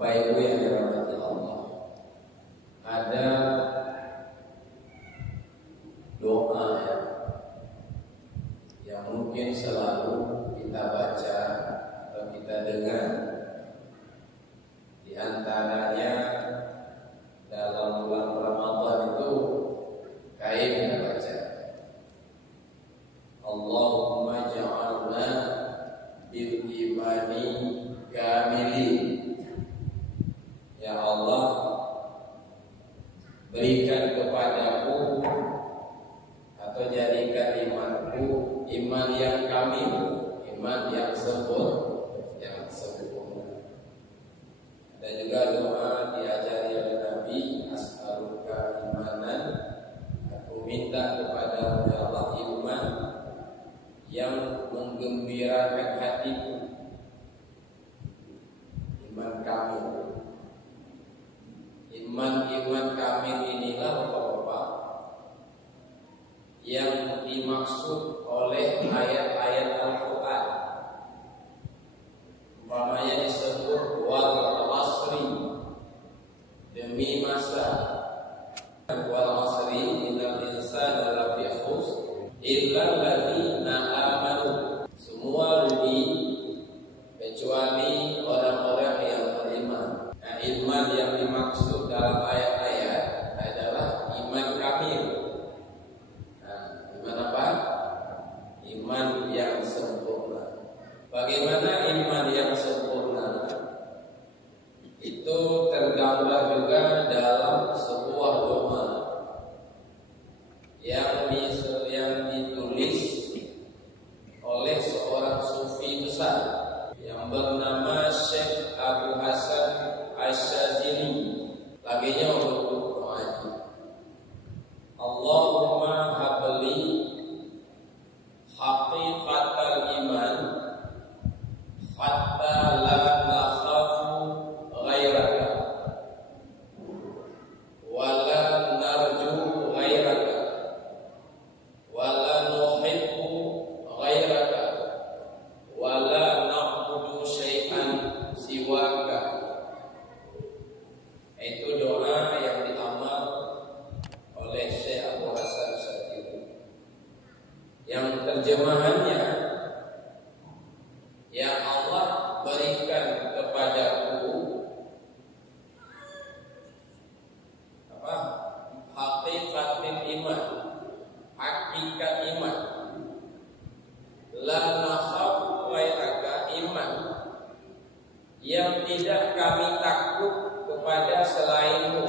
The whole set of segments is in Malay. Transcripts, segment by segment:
Bapak Ibu yang dirahmati Allah, ada doa yang mungkin selalu kita baca atau kita dengar. Di antaranya dalam bulan Ramadan itu kayak kita baca, Allahumma ja'alna bil imani kamilin. Ya Allah, berikan kepadaku atau jadikan imanku iman yang kamil, iman yang sempurna. Ada juga doa diajari oleh Nabi, as'aluka imanan, aku minta kepada Allah iman yang menggembirakan hatiku, iman kamil. Iman kamil inilah Bapak-bapak yang dimaksud oleh ayat-ayat Al-Quran. Umpamanya disebut wal asri, demi masa, wal asri innal insana lafi khusr illa alladziina aamanu. Semua rugi kecuali orang-orang yang beriman. Nah, iman yang dimaksud dalam ayat-ayat adalah iman kamil. Nah, iman apa? Iman yang sempurna. Bagaimana iman yang sempurna? Itu tergambar juga dalam sebuah doa yang ditulis oleh seorang sufi besar yang bernama Syekh Abu Hasan Asyazili. Laginya untuk doanya, Allahumma habli haqiqatal iman hatta la nakhafu ghairaka wa la narju ghairaka wa la nuhibbu ghairaka wa la na'budu syai'an siwaka. Itu doa yang diamal oleh Syekh Abu Hasan Asyazili, yang terjemahannya, ya Allah, berikan kepadaku haqiqatul iman, hakikat iman, la nakhafu ghairaka, iman yang tidak kami takut kepada selainmu,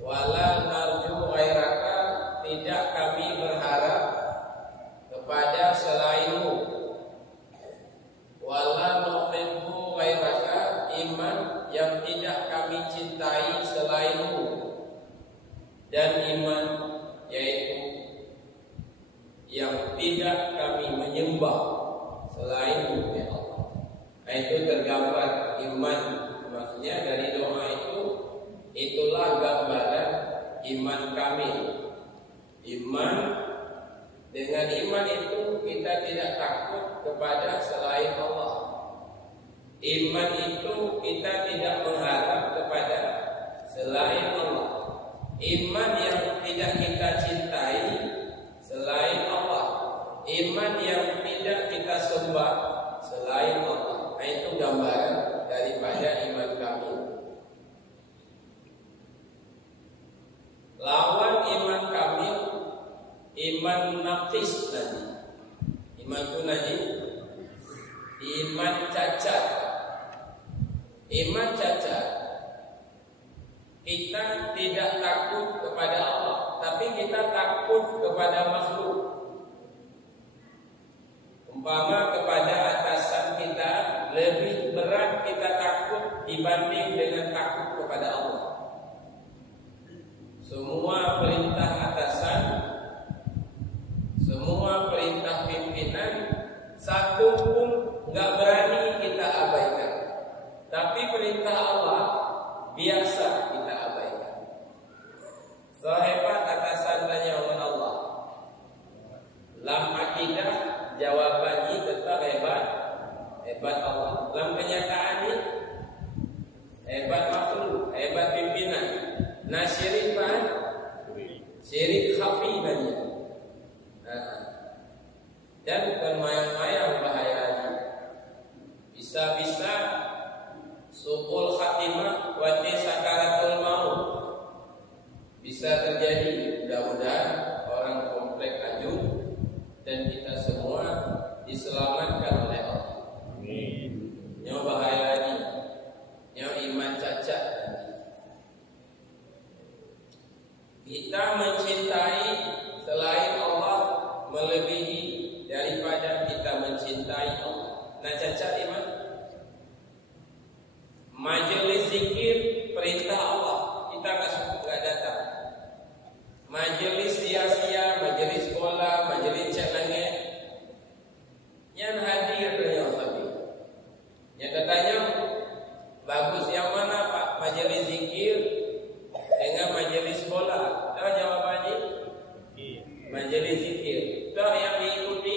wala narju ghairaka, tidak kami berharap kepada selainmu, wala nuhibbu ghairaka, iman yang tidak kami cintai selainmu, dan iman yaitu yang tidak kami menyembah selainmu, ya Allah. Nah, itu tergambar iman. Maksudnya dari doa itu, itulah gambaran iman kami. Iman, dengan iman itu kita tidak takut kepada selain Allah. Iman itu kita tidak berharap kepada selain Allah. Iman yang tidak kita cintai selain Allah. Iman yang tidak kita sembah selain Allah. Nah, itu gambaran daripada iman kami. Lawan iman kami, iman naqis tadi. Iman itu tadi iman cacat. Iman cacat, kita tidak takut kepada Allah, tapi kita takut kepada makhluk. Umpama kepada atasan kita lebih berat kita takut dibanding dengan takut kepada Allah. Semua perintah atasan, semua perintah pimpinan, satu pun nggak berani kita abaikan. Tapi perintah Allah biasa kita abaikan. Sehebat atasan tanya oleh Allah, lam akidah jawabannya tetap hebat Allah. Dalam kenyataan ini hebat makhluk, hebat pimpinan. Nah syirik apa? Syirik khafi banyak. Dan bukan mayang-mayang bahayanya. Bisa-bisa su'ul khatimah wa sakaratul maut. Bisa terjadi. Mudah-mudahan orang komplek Ajung dan kita semua diselamatkan oleh Allah. Amin. Nyawa bahaya lagi. Nyawa iman cacat. Kita mencintai selain Allah melebihi daripada kita mencintai Allah. Nah cacat iman. Majelis zikir perintah Allah, kita nggak datang. Majelis sia-sia, majelis sekolah, majelis cek langit, yang hadir yang sabi. Yang katanya bagus yang mana Pak? Majelis zikir dengan majelis sekolah. Tahu jawabannya? Majelis zikir. Tahu yang diikuti?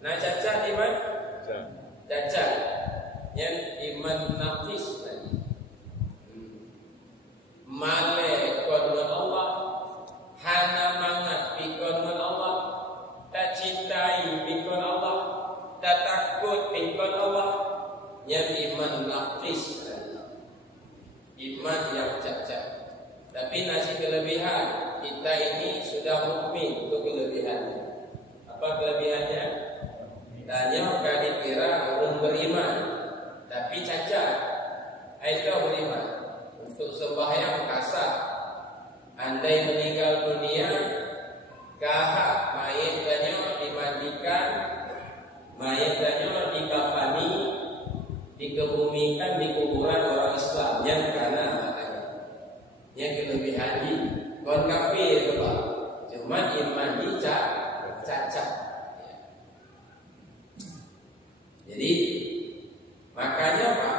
Nah cacat iman? Cacat. Yang iman nafis tadi. Male kon Allah, hana mangat pikon Allah, tak cintai pikon Allah, tak takut pikon Allah. Yang iman nafis tadi. Iman yang cacat. Tapi nasi kelebihan, kita ini sudah mukmin untuk kelebihannya. Apa kelebihannya? Tanya kan dikira orang beriman, tapi cacat. Itu beriman. Untuk sembahyang kasar, andai meninggal dunia, kahak mayatnya dimandikan, mayatnya dikafani, dikebumikan di kuburan orang Islam. Yang karena makanya, yang kelebihan di kon kafir itu Pak. Cuma iman cacat. Jadi makanya Pak,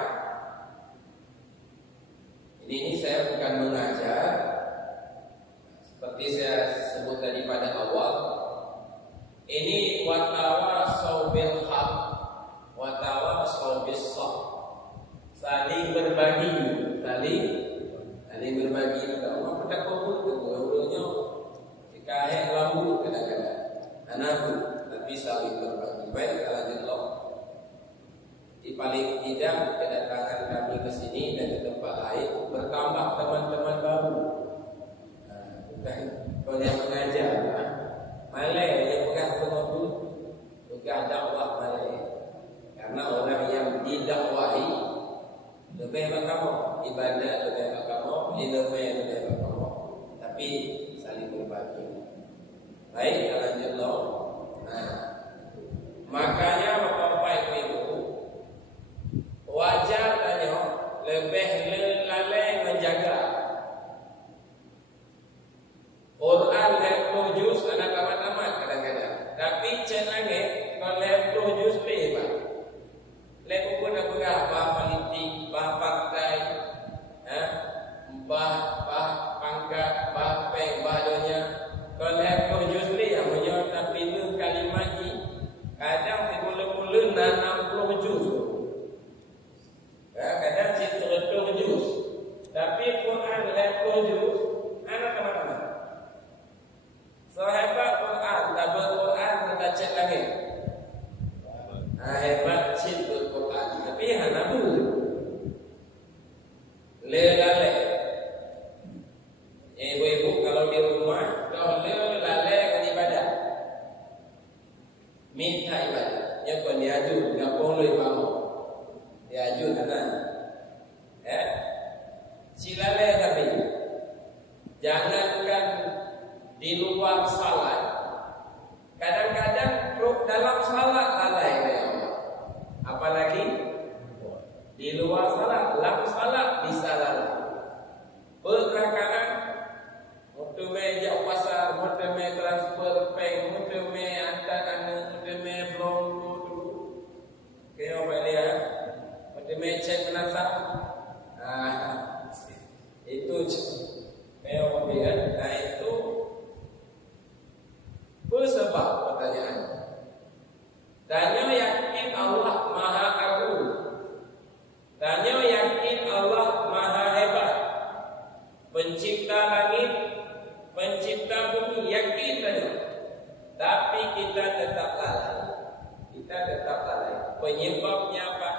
ini saya bukan mengajar, seperti saya sebut tadi pada awal. Ini watawasau bil haq, watawasau bis shaq. Saling berbagi, saling berbagi itu. Allah pada kubur itu dulunya dikahe lambu kadang-kadang. Anakku, tapi saling berbagi. Baik, alhamdulillah. Di paling tidak kedatangan kami ke sini dan ke tempat lain bertambah teman-teman baru. Bukan kalau yang mengajar, malai yang pegang pengotu, juga dakwah malai. Karena orang yang didakwahi lebih kamu ibadah, lebih kamu ilmu, lebih kamu. Tapi saling berbagi. Baik, alhamdulillah. Nah, makanya bapak-bapak ibu-ibu, wajar tanya lebih lalai menjaga Quran leplo juz anak tamat-tamat kadang-kadang. Tapi cek lagi kalau leplo juz Pak. Leplo pun aku bah politik, bah partai, bah pangkat, bah peng, bah dunia. Kalau leplo juz yang menjawab tapi lu kalimat ni kadang si mula-mula nanam puluh juz. Kadang cerita juz, tapi Quran leplo juz, anak teman-teman. Sahabat Quran, tabel Quran kita cek lagi. Hebat cinta Quran, tapi hana bu. Lelale. Ibu-ibu kalau di rumah, kalau lelale kan ibadah. Minta ibadah, yang pun diaju, nggak boleh bangun. Diaju anak, silale tapi jangankan di luar salat, kadang-kadang dalam salat lalai ya Allah. Apalagi di luar salat, dalam salat bisa lalai. Perkakaan, mutu meja pasar, mutu me transfer peng, mutu me antar anak, mutu me belum dulu. Kaya apa dia? Cek menasa, itu kayak mobil, nah itu bersebab pertanyaan. Tanya yakin Allah Maha Agung, tanya yakin kita tetap lalai. Kita tetap lalai. Penyebabnya apa?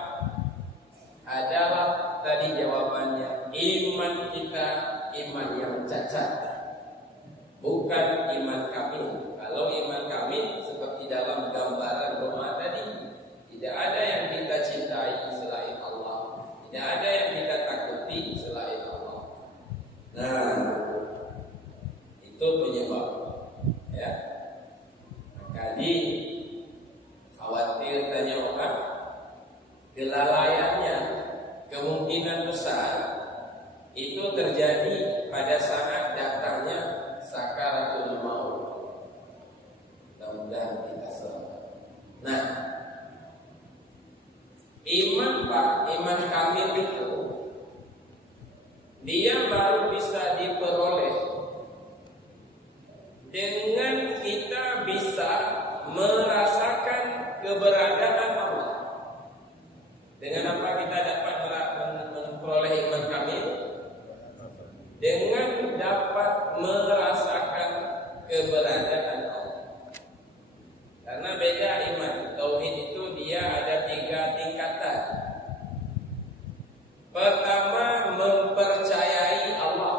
Adalah tadi jawabannya, iman kita iman yang cacat, bukan iman kamil. Kalau iman kamil seperti dalam gambaran doa tadi, tidak ada yang kita cintai selain Allah, tidak ada yang kita takuti selain Allah. Nah, itu penyebab, ya. Jadi khawatir tanya orang, kelalaiannya kemungkinan besar itu terjadi pada saat datangnya sakaratul maut. Mudah-mudahan kita selamat. Nah, iman kamil itu dia baru bisa diperoleh dengan kita bisa merasakan keberadaan Allah. Dengan apa kita dapat memperoleh iman kamil? Dengan dapat merasakan keberadaan Allah. Karena beda iman. Tauhid itu dia ada 3 tingkatan. Pertama, mempercayai Allah.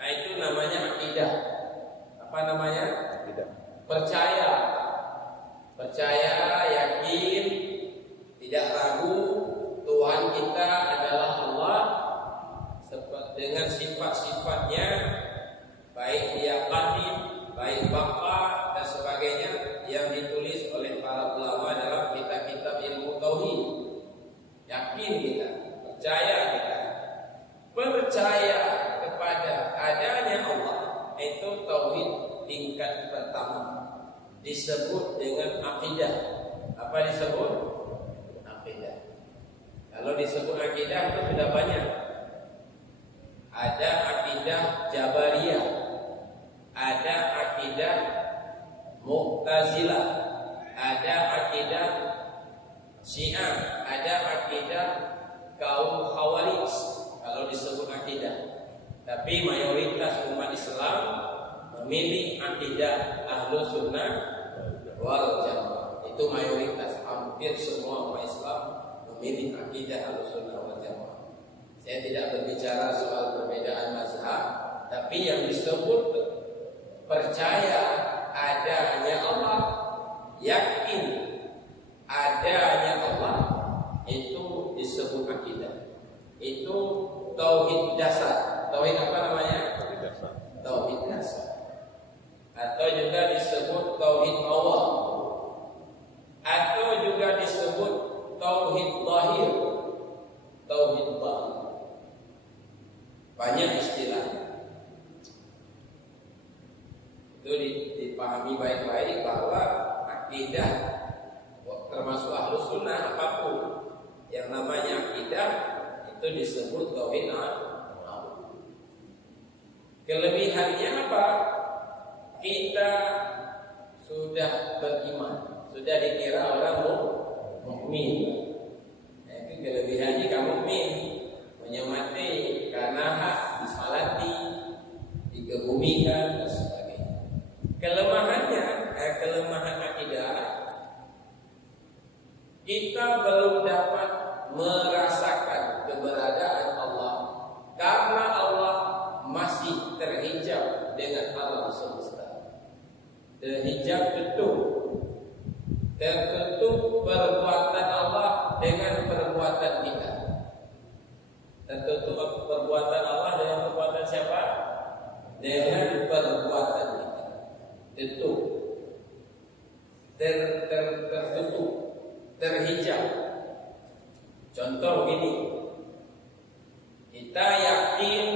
Nah, itu namanya akidah. Apa namanya? Akidah. Percaya, yakin, tidak ragu Tuhan kita adalah Allah dengan sifat-sifatnya, baik dia qadim, baik baqa dan sebagainya yang ditulis oleh para ulama dalam kitab-kitab ilmu tauhid. Yakin kita, percaya kita, percaya kepada adanya Allah, itu tauhid tingkat pertama, disebut dengan akidah. Apa disebut? Akidah. Kalau disebut akidah itu sudah banyak. Ada akidah Jabariyah, ada akidah Mu'tazilah, ada akidah Syiah, ada akidah kaum Khawarij. Kalau disebut akidah, tapi mayoritas umat Islam memilih akidah Ahlus Sunnah wal Jamaah. Itu mayoritas, hampir semua umat Islam memilih akidah Ahlus Sunnah wal Jamaah. Saya tidak berbicara soal perbedaan mazhab, tapi yang disebut percaya adanya Allah, yakin adanya Allah, itu disebut akidah. Itu tauhid dasar. Tauhid apa namanya? Tauhid dasar. Atau juga disebut tauhid awal, atau juga disebut tauhid zahir. Tauhid zahir. Banyak istilah. Itu dipahami baik-baik bahwa akidah termasuk Ahlus Sunnah apapun yang namanya akidah itu disebut tauhid awal. Kelebihannya apa? Kita sudah beriman, sudah dikira orang mukmin. Itu kelebihannya kamu mukmin, menyemati karena hak, disalati, dikebumikan dan sebagainya. Kelemahannya, kelemahan akidah, kita belum dapat merasakan keberadaan Allah karena Allah masih terhijab dengan alam semesta. Terhijab tertutup perbuatan Allah dengan perbuatan kita. Tertutup perbuatan Allah dengan perbuatan siapa? Dengan perbuatan kita. Tutup, tertutup, terhijab. Contoh gini, kita yakin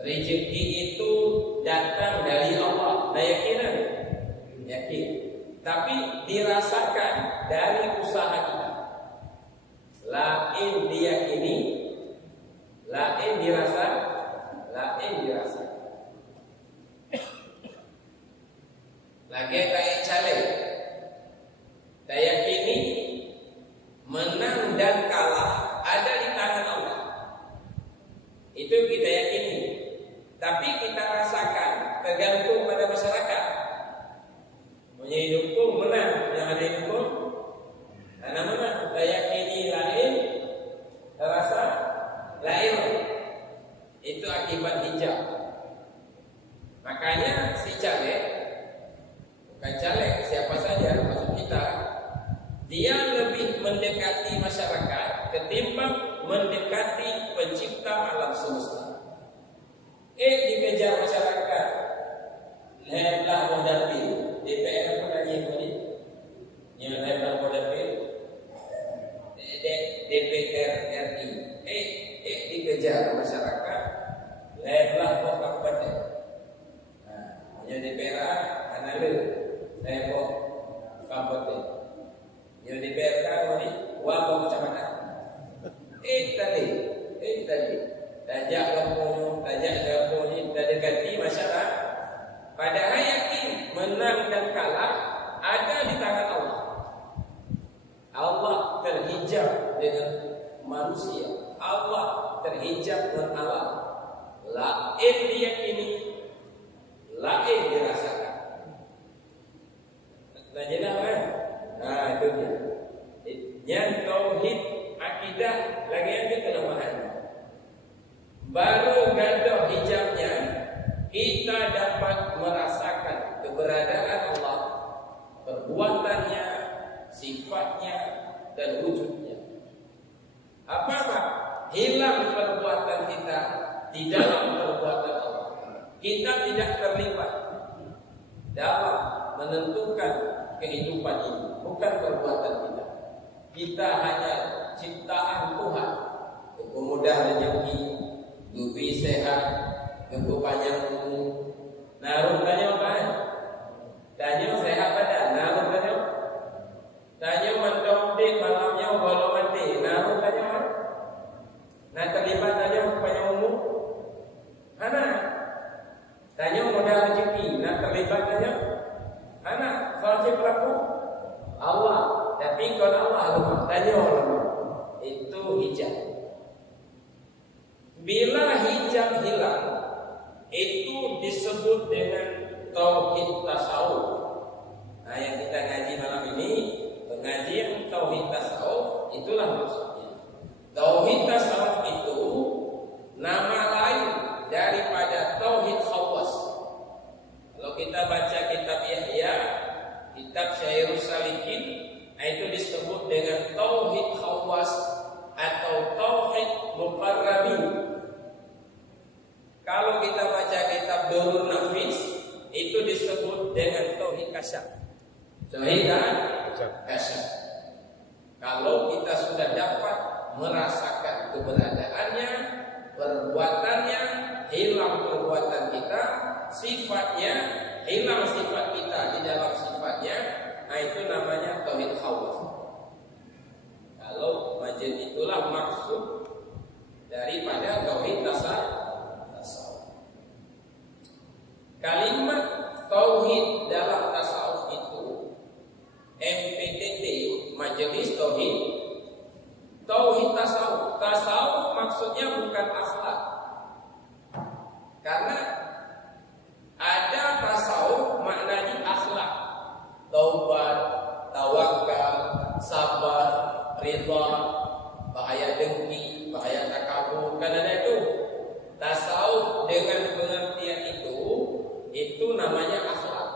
rezeki itu datang dari Allah. Nah, yakin. Tapi dirasakan dari usaha kita. Lain diyakini, lain dirasa, lain dirasa. Lagi kayak caleg, kita yakini menang dan kalah ada di tangan Allah. Itu kita yakini. Tapi kita rasakan tergantung pada masyarakat. Menyidukung menang, yang ada dukung. Karena menang, dayakini lain, terasa lain. Itu akibat hijab. Makanya si caleg, bukan caleg, siapa saja maksud kita, dia lebih mendekati masyarakat ketimbang mendekati pencipta alam semesta. Dikejar masyarakat, lihatlah modal DPR pun lagi yang ini, yang lihatlah modal DPR RI. Dikejar masyarakat, lihatlah pokok pada. Yang DPR analis, saya kok kapote. Yang DPR kan ini, wabah kecamatan. Tadi, tajak kampung, tak dekati masyarakat. Padahal yakin menang dan kalah ada di tangan Allah. Allah terhijab dengan manusia. Allah terhijab dengan alam. Lain diyakini, lain dirasakan. Jelas kan? Nah itu dia. Yang tauhid akidah lagi yang kelemahan. Baru gaduh hijabnya, kita dapat merasakan keberadaan Allah, perbuatannya, sifatnya, dan wujudnya. Apa? Hilang perbuatan kita di dalam perbuatan Allah. Kita tidak terlibat dalam menentukan kehidupan ini, bukan perbuatan kita. Kita hanya ciptaan Tuhan. Kemudah rezeki, dupi sehat, panjang umur. Naruh tanya apa? Tanya sehat badan. Naruh tanya. Tanya mantau dek malamnya walau mati. Naruh tanya apa? Nah terlibat tanya panjang umur. Mana? Tanya modal rezeki. Nah terlibat tanya. Mana? Kalau pelaku Allah. Tapi kalau Allah lupa. Tanya Allah. Itu hijab. Bila hijab hilang, itu disebut dengan tauhid tasawuf. Nah, yang kita ngaji malam ini, pengajian tauhid tasawuf, itulah maksudnya. Tauhid tasawuf itu nama lain daripada tauhid khawas. Kalau kita baca kitab Yahya, kitab Syairus Salikin, itu disebut dengan tauhid khawas atau tauhid muqarrabin. Kalau kita baca kitab Durrun Nafis, itu disebut dengan tauhid kasyaf. Tauhid kasyaf. Kalau kita sudah dapat merasakan keberadaannya, perbuatannya, hilang perbuatan kita, sifatnya, hilang sifat kita di dalam sifatnya, nah itu namanya tauhid khawas. Kalau macam itulah maksud daripada tauhid tasawuf. Kalimat tauhid dalam tasawuf itu MPTT, Majelis Tauhid. Tauhid tasawuf. Tasawuf maksudnya bukan akhlak. Karena ada tasawuf maknanya akhlak. Taubat, tawakal, sabar, ridha, bahaya dengki, bahaya takabur. Kan ada itu. Tasawuf dengan pengertian itu namanya akhlak.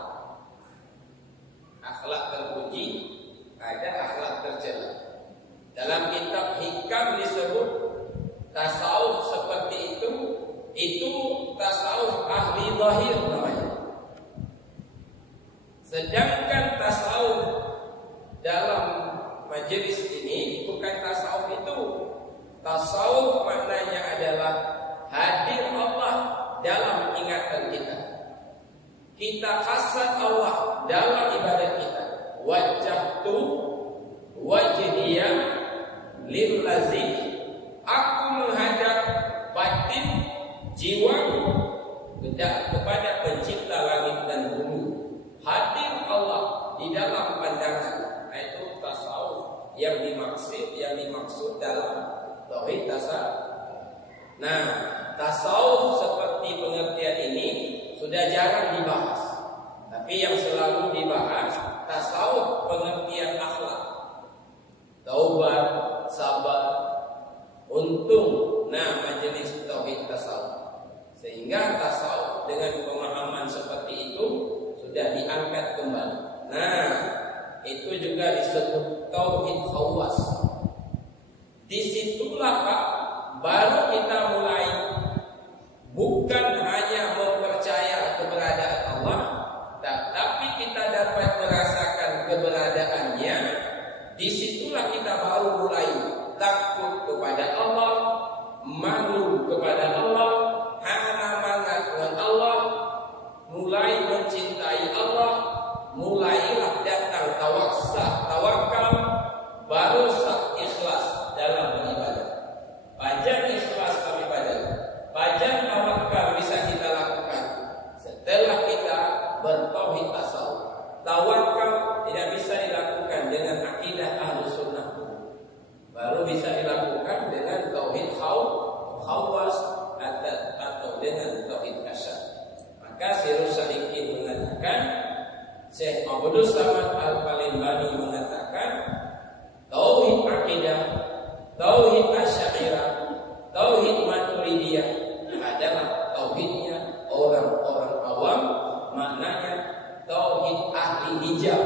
Akhlak terpuji, ada akhlak tercela. Dalam kitab Hikam disebut tasawuf seperti itu tasawuf ahli zahir namanya. Sedangkan tasawuf dalam majelis ini bukan tasawuf itu. Tasawuf maknanya adalah hadir Allah dalam ingatan kita. Kita hasad Allah dalam ibadat kita. Wajjahtu wajhiya lillazi, aku menghadap batin jiwaku kepada pencipta langit dan bumi. Hadir Allah di dalam pandangan. Itu tasawuf yang dimaksud dalam tauhid tasawuf. Nah, tasawuf seperti pengertian ini sudah jarang dibahas. Tapi yang selalu dibahas tasawuf pengertian akhlak, taubat, sabar, untung. Nah, majelis tauhid tasawuf. Sehingga tasawuf dengan pemahaman seperti itu sudah diangkat kembali. Nah, itu juga disebut tauhid khawas. Disitulah Pak, baru kita mulai bukan hanya mempercaya keberadaan Allah, tapi kita dapat merasakan keberadaannya. Disitulah kita baru mulai takut kepada Allah, malu kepada Allah, hana mangat dengan Allah, mulai mencintai Allah, mulailah datang tawakal, baru sah ikhlas dalam beribadah. Pajan ikhlas dalam ibadah, pajan tawakal bisa kita lakukan setelah kita bertauhid tasawuf. Tawakal tidak bisa dilakukan dengan akidah Ahlus Sunnah, baru bisa dilakukan dengan tauhid khawas atau dengan tauhid kasyaf. Maka Sirus Salikin mengatakan, Syekh Abdul Samad Al-Palembani mengatakan, tauhid akidah, tauhid asy'ariyah, tauhid maturidiyah adalah tauhidnya orang-orang awam, maknanya tauhid ahli hijab.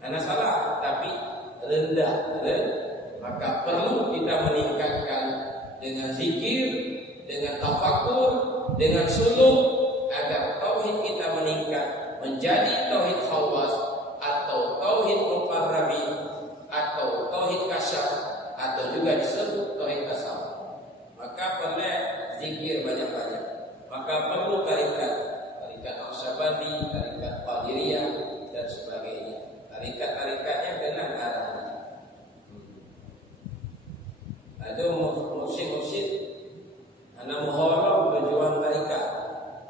Karena salah tapi rendah. Maka perlu kita meningkatkan dengan zikir, dengan tafakur, dengan suluk, agar tauhid kita meningkat menjadi tauhid khawas atau tauhid muqarrabin atau tauhid kasyaf atau juga disebut tauhid tasawuf. Maka perlu zikir banyak-banyak. Maka perlu tarikat Naqsyabandi, tarikat Qadiriyah dan sebagainya. Tarikat-tarikatnya benar arahnya. Ada mursyid-mursyid ana muharram berjuang tarikat,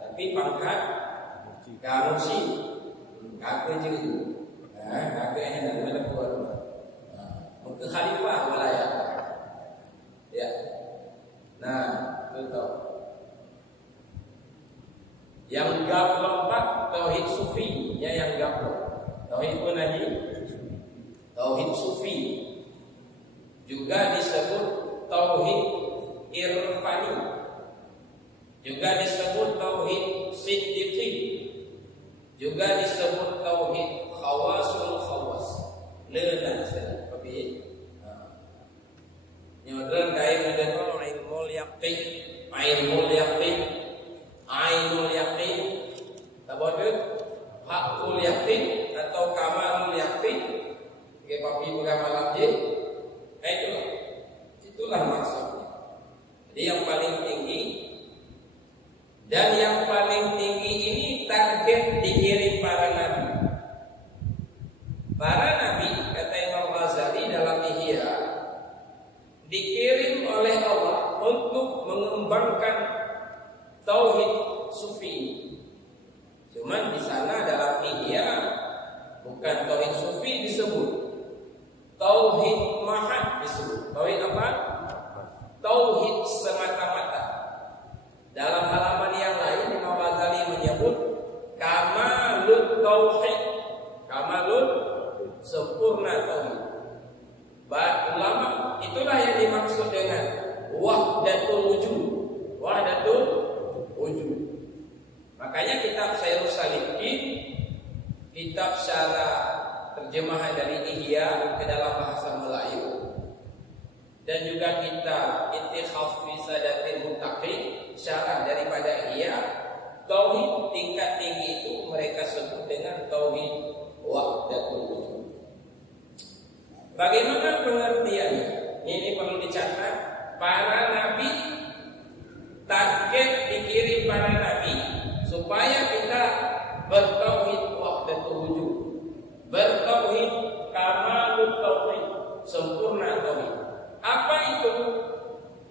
tapi pangkat kamusi kakek je itu. Kakek hendak mana buat rumah. Muka khalifah wilayah. Ya. Nah, betul. Yang gaplok tauhid sufi, yang gaplok. Tauhid pun lagi tauhid sufi. Juga disebut tauhid irfani. Juga disebut tauhid siddiqi. Juga disebut tauhid khawasul khawas. Lelah sudah tapi nyodran kaya dengan ilmu yaqin, ainul yaqin, ainul yaqin, tabodut hakul yaqin atau kamalul yaqin. Ke papi pengamal je. Itulah maksudnya. Jadi yang paling tinggi, dan yang paling tinggi ini target dikirim para nabi. Para nabi, kata Imam Ghazali dalam Ihya, dikirim oleh Allah untuk mengembangkan tauhid sufi. Cuman di sana dalam Ihya bukan tauhid sufi disebut, tauhid mahad disebut. Tauhid apa? Tauhid semata-mata. Dalam halaman yang lain Imam Ghazali menyebut kamalut tauhid, kamalut sempurna tauhid. Ulama itulah yang dimaksud dengan wahdatul wujud. Wahdatul wujud. Makanya kitab Syairus Salikin, kitab syarah terjemahan dari Ihya ke dalam bahasa Melayu, dan juga kitab Ittikhaf fi Sadatil Muttaqin, syarah daripada Ihya, tauhid tingkat tinggi itu mereka sebut dengan tauhid wahdatul wujud. Bagaimana pengertiannya? Ini perlu dicatat. Para nabi, target dikirim para nabi supaya kita bertauhid wahdatul wujud, bertauhid kamalut tauhid, sempurna tauhid. Apa itu?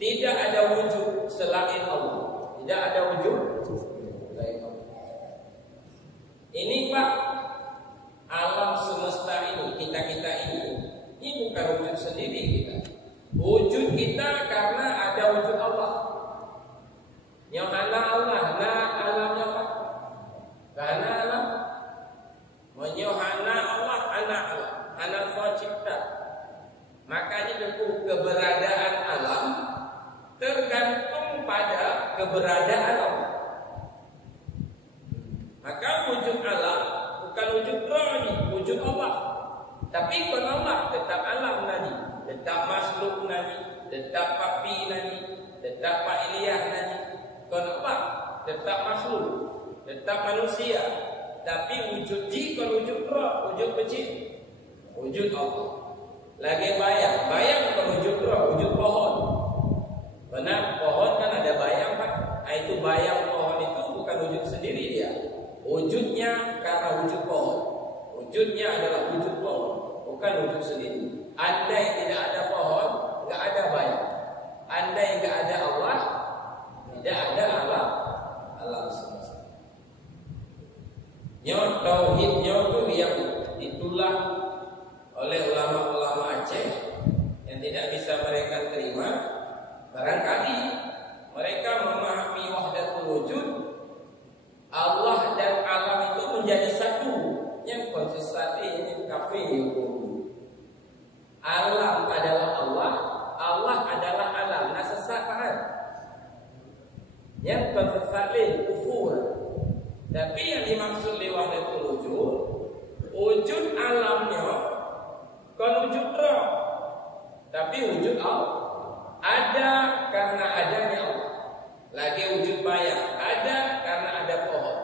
Tidak ada wujud selain Allah. Tidak ada wujud selain Allah. Ini Pak, alam semesta ini, kita ini bukan wujud sendiri kita. Wujud kita karena ada wujud Allah. Yang Allah, nah alamnya Pak. Karena alam wujud Allah. Tapi kalau Allah tetap alam tadi, tetap makhluk tadi, tetap papi tadi, tetap Pak Ilyas tadi. Kalau Allah tetap makhluk, tetap manusia. Tapi wujud ji, kalau wujud roh, wujud kecil, wujud Allah. Lagi bayang bukan wujud roh, wujud pohon. Benar, pohon kan ada bayang Pak. Itu bayang pohon itu bukan wujud sendiri dia. Wujudnya karena wujud pohon. Wujudnya adalah wujud pohon, bukan wujud sendiri. Andai tidak ada pohon, enggak ada bayang. Andai enggak ada Allah, tidak ada alam semesta. Tauhidnya itu yang ditulah oleh ulama-ulama Aceh yang tidak bisa mereka terima. Barangkali mereka memahami wahdatul wujud, Allah dan alam itu menjadi satu. Yang konsisten ini kafe hukum. Alam adalah Allah, Allah adalah alam. Nah sesat kan? Yang konsisten kufur. Tapi yang dimaksud di wahdatul wujud, wujud alamnya bukan wujud roh, tapi wujud Allah. Ada karena adanya Allah. Lagi wujud bayang, ada karena ada pohon.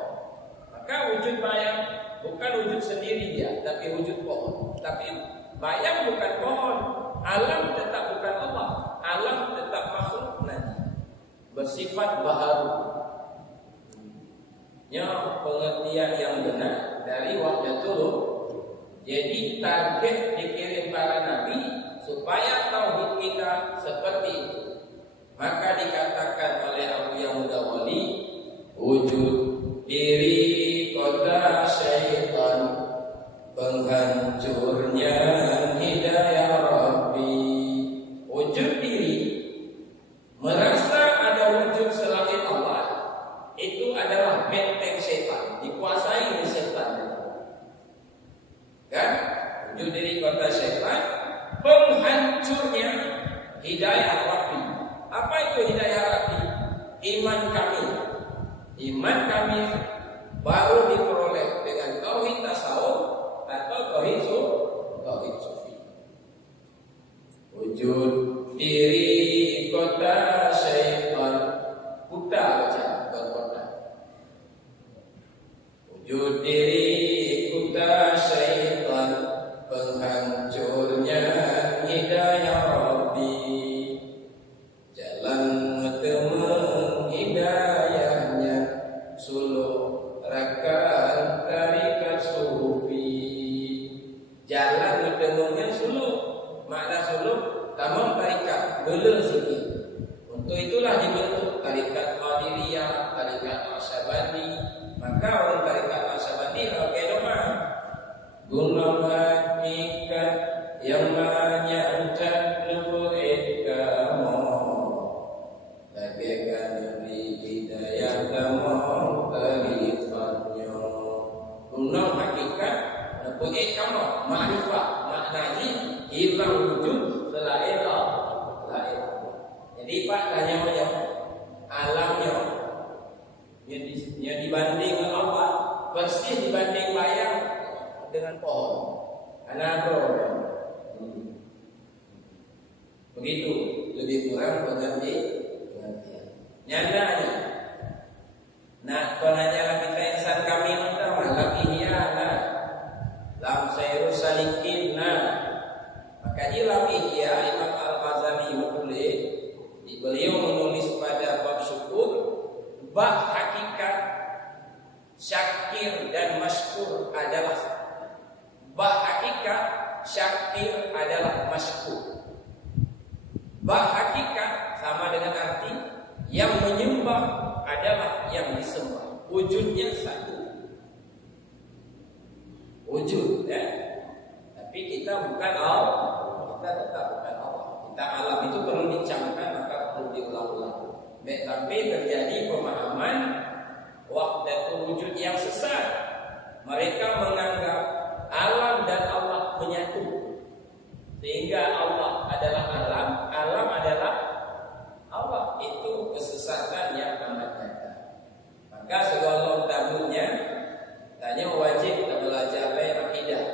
Maka wujud bayang bukan wujud sendiri dia, tapi wujud pohon. Tapi bayang bukan pohon, alam tetap bukan Allah, alam tetap makhluk nanti bersifat baharu. Pengertian yang benar dari wahdatul wujud. Jadi target dikirim para nabi supaya tauhid kita seperti itu. Maka dikatakan oleh Abu Yamudawali, wujud diri kota syaitan, penghancurnya hidayah Rabbi. Wujud diri, merasa ada wujud selain Allah, itu adalah benteng syaitan, dikuasai oleh syaitan. Kan? Wujud diri kota syaitan, penghancurnya hidayah Rabbi. Apa itu hidayah Rabbi? Iman kami. Iman kami baru diperoleh dengan tauhid tasawuf atau tauhid sufi. Wujud diri kota syaitan, kuta baca kota. Wujud diri kota syaitan, penghancurnya hidayah Rabbi. Jalan temeng hidayahnya, suluk rakan tarikat sufi. Jalan temengnya suluk. Makna suluk tamam tarikat, bela sikit. Untuk itulah dibentuk tarikat Qadiriyah, tarikat Naqsyabandi. Maka orang tarikat Naqsyabandi kalau kayak doa, guna hakikat yang menyangkat nubuat kamu, bagaikan di hidayah kamu tarifatnya. Guna hakikat nubuat kamu, ma'rifat, maknanya hilang wujud selain Allah. Jadi Pak tanya macam alamnya yang dibanding dengan Allah persis dibanding bayang dengan pohon. Anagro. Begitu lebih kurang pengertian. Nyandanya. Nah, pengajaran kita insan kami utama lagi hiana. Lam sayrus salikin. Maka lam ihya Imam Al-Ghazali menulis, beliau menulis pada bab syukur, bab hakikat syakir dan masykur adalah bab hakikat syakir adalah masykur. Bab hakikat sama dengan arti yang menyembah adalah yang disembah. Wujudnya satu. Wujud ya. Tapi kita bukan Allah. Kita tetap bukan Allah. Kita alam itu perlu dicamkan, maka perlu diulang-ulang. Sampai terjadi pemahaman wahdatul wujud yang sesat. Mereka menganggap alam dan Allah menyatu. Sehingga Allah adalah alam, alam adalah Allah. Itu kesesatan yang amat nyata. Maka segala tamunya tanya wajib kita belajar akidah.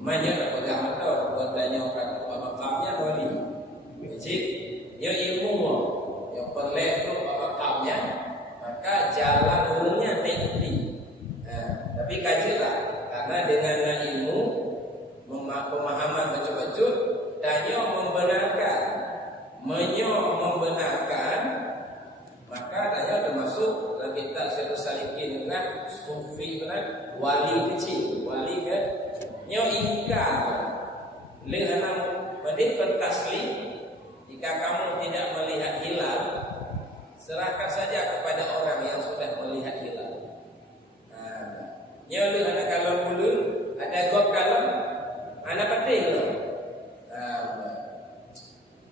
Cumanya tak pegang betul. Buat tanya kat makamnya wali. Jadi, dia ilmu yang perlek tu makamnya, maka jalan ulungnya tinggi. Tapi kajilah, karena dengan ilmu pemahaman betul-betul, tanya membenarkan, maka tanya termasuk dalam kitab Sirrus Salikin dengan sufi benar wali kecil, wali ke nyo ingkar lehana mendekat taslim. Jika kamu tidak melihat hilal, serahkan saja kepada orang yang sudah melihat hilal. Nyo lehana kalau dulu ada gop kalau anak penting loh.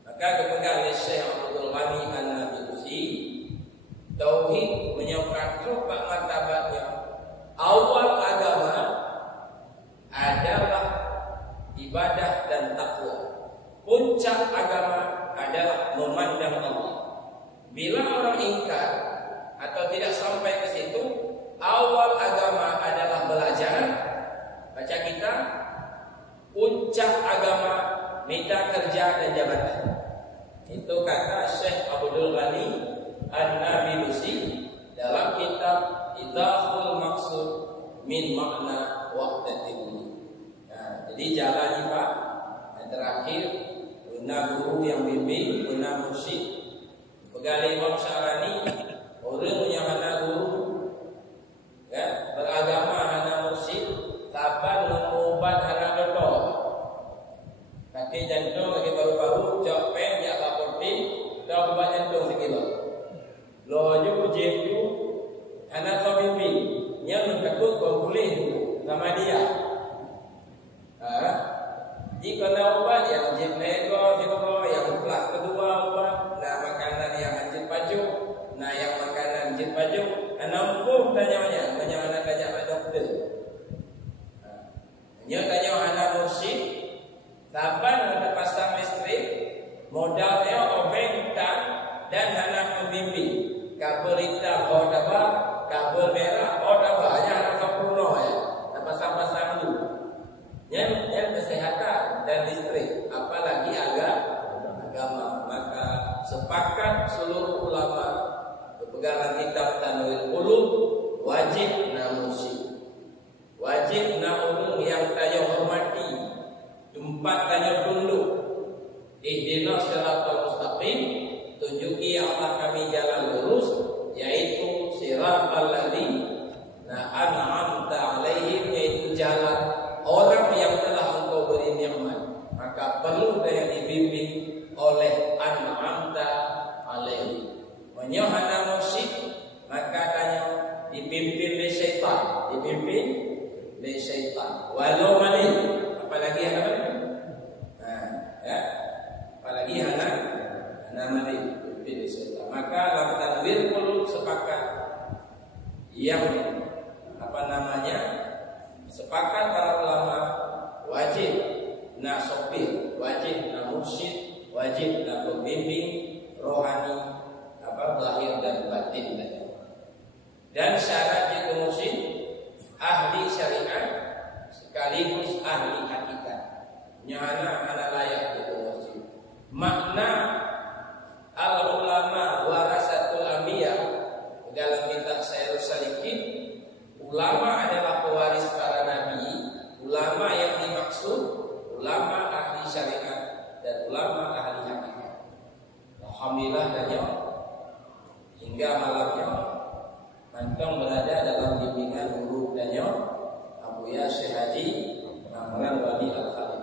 Maka kepegang oleh Syekh Abdul Ghani An-Nablusi, tauhid menyokong pak martabatnya. Awal agama adalah ibadah dan takwa. Puncak agama adalah memandang Allah. Bila orang ingkar atau tidak sampai ke situ, awal agama adalah belajar. Baca kita, puncak agama minta kerja dan jabatan. Itu kata Syekh Abdul Ghani An-Nablusi dalam kitab Idhaful Maqsud min Makna Wahdatil Wujud. Jadi jalan Pak yang terakhir, guna guru yang bimbing, guna mursyid. Pegali Imam Syarani, orang yang hana guru, ya, beragama hana mursyid, sabar mengobat hana doktor. Kaki jantung, kaki paru-paru, jopeng, jak laportin, dah obat jantung sekilo. Loju, jeju, hana sobimbing, yang mentakut boleh sama dia. Jika nak obat yang anjir nego, yang kelas kedua obat, nah makanan yang anjir pajuk, nah yang makanan anjir pajuk, anak hukum tanya-tanya, anak tanya pada doktor. Dia tanya anak mursyid, saban ada pasang listrik, modalnya obeng tang dan anak pembimbing, kabel hitam odaba, kabel merah odaba, hanya anak sempurna ya, pasang-pasang dulu. Yang kesehatan dan listrik, apalagi agama. Maka sepakat seluruh ulama berpegangan kitab Tanwirul Qulub, wajib na mursyid, wajib na ulung yang tayo hormati, tempat tayo tunduk. Ihdinas siratal mustaqim, tunjuki Allah kami jalan lurus, yaitu siratal ladzina an'amta alaihim, yaitu jalan orang yang telah engkau beri nikmat. Maka perlu yang dibimbing oleh an'amta alaihi. Menyohana mursyid, maka tanya dipimpin oleh syaitan, dipimpin oleh syaitan. Walau malih, apalagi anak malih. Ya, apalagi anak malih dipimpin oleh syaitan. Maka dalam Tanwirul Qulub sepakat yang sepakat para ulama, wajib na sopir, wajib na mursyid, wajib na pembimbing rohani, lahir dan batin tadi. Dan syarat jadi mursyid, ahli syariat sekaligus ahli hakikat. Nyana ana layak jadi mursyid. Makna al ulama warasatul anbiya dalam kitab Sirrus Salikin, ulama adalah pewaris para nabi. Ulama yang dimaksud ulama ahli syariat dan ulama ahli hakikat. Alhamdulillah danyo hingga malamnya Mantong berada dalam bimbingan guru danyo Abuya Syekh Haji Amran Wali Al-Khalid.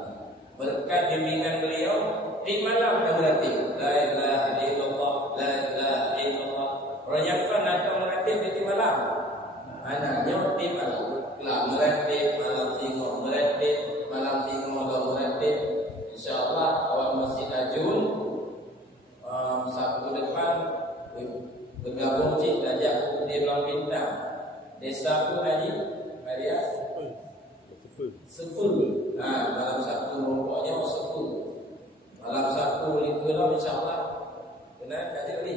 Berkat bimbingan beliau di malam berarti la ilaha illallah, la ilaha illallah. Orang datang meratib di malam. Anaknya di malam. Lah meratib malam singo, meratib malam singo dan meratib. Insyaallah awak Masjid Ajun Sabtu depan bergabung cita ajak di Belang Bintang. Desa pun Haji Maria Sepul. Malam Sabtu pokoknya sepul. Malam Sabtu liburan insyaallah. Benar kaji ni?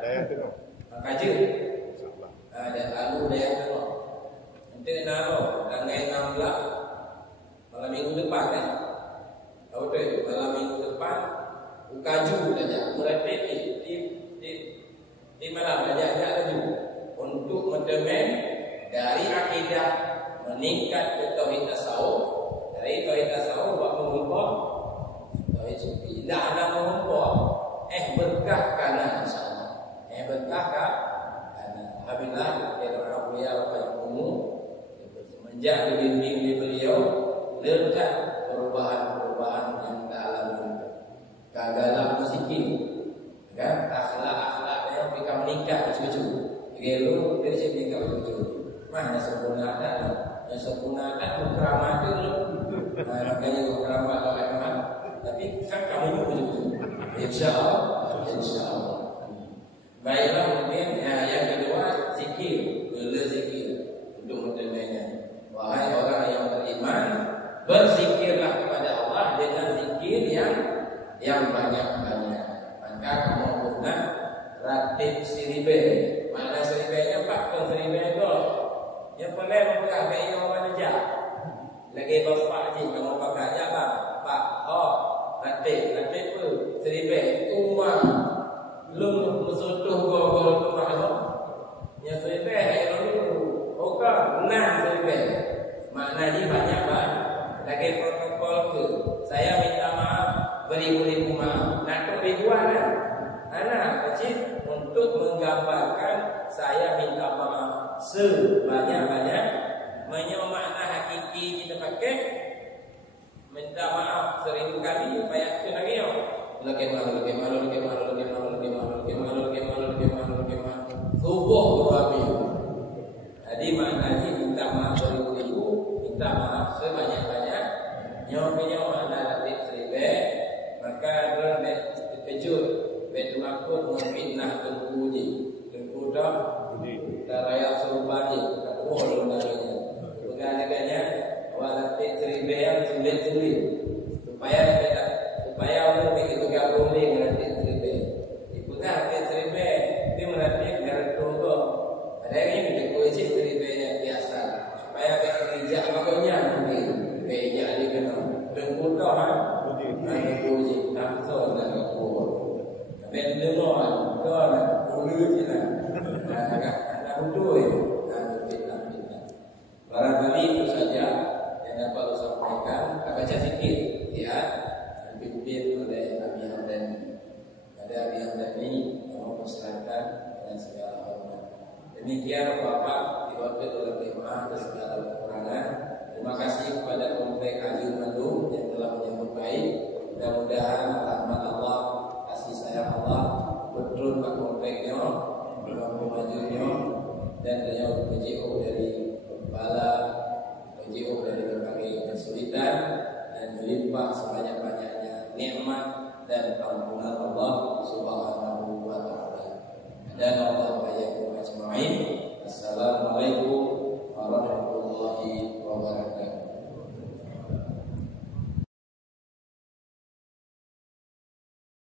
Daya tengok. Kaji. Insyaallah. Dan lalu daya tengok. Nanti naro, tangan Insyaallah. Baiklah, mungkin yang kedua zikir, berzikir untuk mentemainya. Wahai orang yang beriman, berzikirlah kepada Allah dengan zikir yang banyak-banyak. Maka kamu guna ratib siribe. Mana siribenya Pak? Siribe itu yang paling membuka kayak orang aja. Lagi bapak haji kamu pakai aja Pak. Ratib tu siribe umah. Belum musutuh gol tu mahal. Yang siribe itu oka 6 siribe. Maknanya banyak Pak. Lagi protokol tu. Saya minta maaf beribu-ribu maaf. Nak ribuan kan? Anak kecil untuk menggambarkan saya minta maaf sebanyak-banyak. Makna hakiki kita pakai minta maaf 1000 kali supaya tu lagi yo. Lagi malu. Subuh berhabis. Jadi maknanya minta maaf beribu-ribu, minta maaf sebanyak-banyak. Nyonya makna ratib seribe, maka drone terkejut. Betul aku memfitnah tengkuji. Tengku dah daraya surbani. Kalau darahnya. Bukan adanya ratib seribe yang sulit-sulit. Supaya orang begitu gabung ni ratib seribe. Ibunya ratib seribe, dia meratib gardu tu. Ada yang kita kunci seribe yang biasa. Supaya bekerja makanya nanti bekerja di kena. Tengku dah tengkuji. Langsung dan aku. Bendengon, ulu je lah. Anak bodoh ya. Fitnah. Barangkali itu saja yang dapat saya sampaikan. Baca sikit, ya. Dipimpin oleh Abi Hamdani. Ada Abi Hamdani yang mempersilakan dengan segala hormat. Demikian Bapak diwakili oleh jemaah dan segala kekurangan. Terima kasih kepada Komplek Haji Bandung yang telah menyambut baik. Mudah-mudahan rahmat Allah, kasih sayang Allah betul Pak Kompleknya, pemajunya, dan ternyata PJO dari bala, PJO dari berbagai kesulitan, dan berlimpah sebanyak-banyaknya nikmat dan ampunan Allah Subhanahu wa taala. Dan Allah wa iyyakum ajma'in. Assalamualaikum